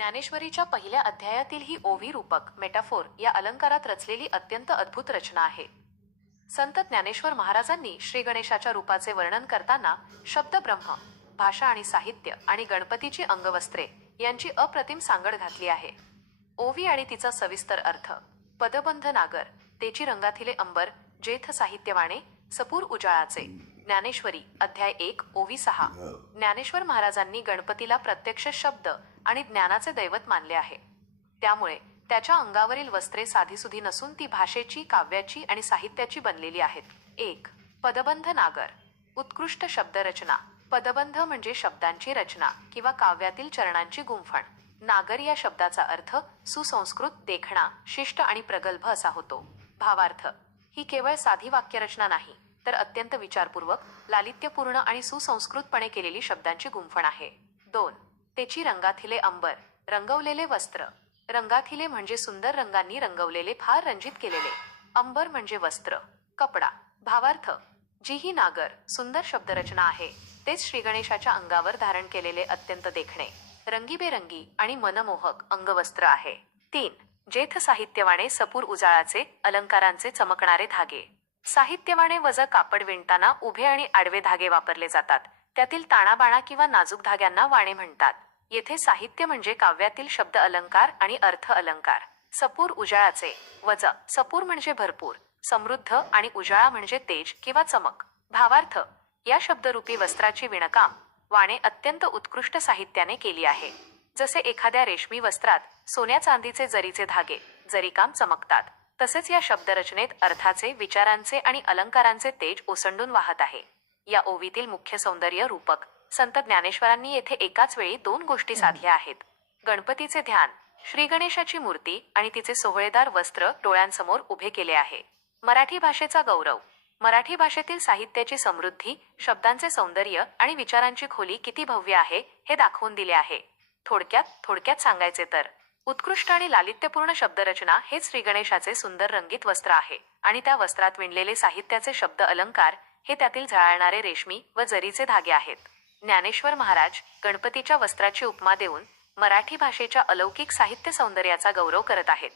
ज्ञानेश्वरीच्या पहिल्या अध्यायातील ही ओवी रूपक मेटाफोर या अलंकारात रचलेली अत्यंत अद्भुत रचना आहे. संत ज्ञानेश्वर महाराजांनी श्री गणेशाच्या रूपाचे वर्णन करताना शब्द ब्रह्म, भाषा आणि साहित्य आणि गणपतीची अंगवस्त्रे यांची अप्रतिम सांगड घातली आहे. ओवी आणि तिचा सविस्तर अर्थ. पदबंध नागर, तेची रंगाथिले अंबर, जेथ साहित्यवाणे, सपूर उजाळाचे. ज्ञानेश्वरी अध्याय 1 ओवी 6. ज्ञानेश्वर महाराजांनी गणपतीला प्रत्यक्ष शब्द आणि ज्ञानाचे दैवत मानले आहे. त्यामुळे त्याच्या अंगावरील वस्त्रे साधीसुधी नसून ती भाषेची, काव्याची आणि साहित्याची बनलेली आहेत. 1. पदबंध नागर. उत्कृष्ट शब्दरचना. पदबंध म्हणजे शब्दांची रचना किंवा काव्यातील चरणांची गुंफण. नागर या शब्दाचा अर्थ सुसंस्कृत, देखणा, शिष्ट आणि प्रगल्भ असा होतो. भावार्थ. ही केवळ साधी वाक्यरचना नाही, तर अत्यंत विचारपूर्वक, लालित्यपूर्ण आणि सुसंस्कृतपणे केलेली शब्दांची गुंफण आहे. 2. तेची रंगाथिले अंबर. रंगवलेले वस्त्र. रंगाथिले म्हणजे सुंदर रंगांनी रंगवलेले, फार रंजित केलेले. अंबर म्हणजे वस्त्र, कपडा. भावार्थ. जी ही नागर, सुंदर शब्दरचना आहे, तेच श्रीगणेशाच्या अंगावर धारण केलेले अत्यंत देखणे, रंगीबेरंगी आणि मनमोहक अंगवस्त्र आहे. 3. जेथ साहित्यवाणे, सपूर उजाळाचे, अलंकारांचे चमकणारे धागे. साहित्यवाणे वज कापड विणताना उभे आणि आडवे धागे वापरले जातात. त्यातील ताणाबाणा किंवा नाजूक धाग्यांना वाणे म्हणतात. येथे साहित्य म्हणजे काव्यातील शब्द अलंकार आणि अर्थ अलंकार. सपूर उजाळाचे. वज. सपूर म्हणजे भरपूर, समृद्ध आणि उजाळा म्हणजे तेज किंवा चमक. भावार्थ. या शब्दरूपी वस्त्राची विणकाम वाणे अत्यंत उत्कृष्ट साहित्याने केली आहे. जसे एखाद्या रेशमी वस्त्रात सोन्या चांदीचे जरीचे धागे, जरीकाम चमकतात, तसेच या शब्दरचनेत अर्थाचे, विचारांचे आणि अलंकारांचे तेज ओसंडून वाहत आहे. या ओवीतील मुख्य सौंदर्य रूपक संत ज्ञानेश्वरांनी येथे एकाच वेळी दोन गोष्टी साधल्या आहेत. गणपतीचे ध्यान, श्रीगणेशाची मूर्ती आणि तिचे सोहळेदार वस्त्र डोळ्यांसमोर उभे केले आहे. मराठी भाषेचा गौरव. मराठी भाषेतील साहित्याची समृद्धी, शब्दांचे सौंदर्य आणि विचारांची खोली किती भव्य आहे हे दाखवून दिले आहे. थोडक्यात सांगायचे तर उत्कृष्ट आणि लालित्यपूर्ण शब्दरचना हेच श्रीगणेशाचे सुंदर रंगीत वस्त्र आहे, आणि त्या वस्त्रात विणलेले साहित्याचे शब्द अलंकार हे त्यातील झळाळणारे रेशमी व जरीचे धागे आहेत. ज्ञानेश्वर महाराज गणपतीच्या वस्त्राची उपमा देऊन मराठी भाषेच्या अलौकिक साहित्य सौंदर्याचा गौरव करत आहेत.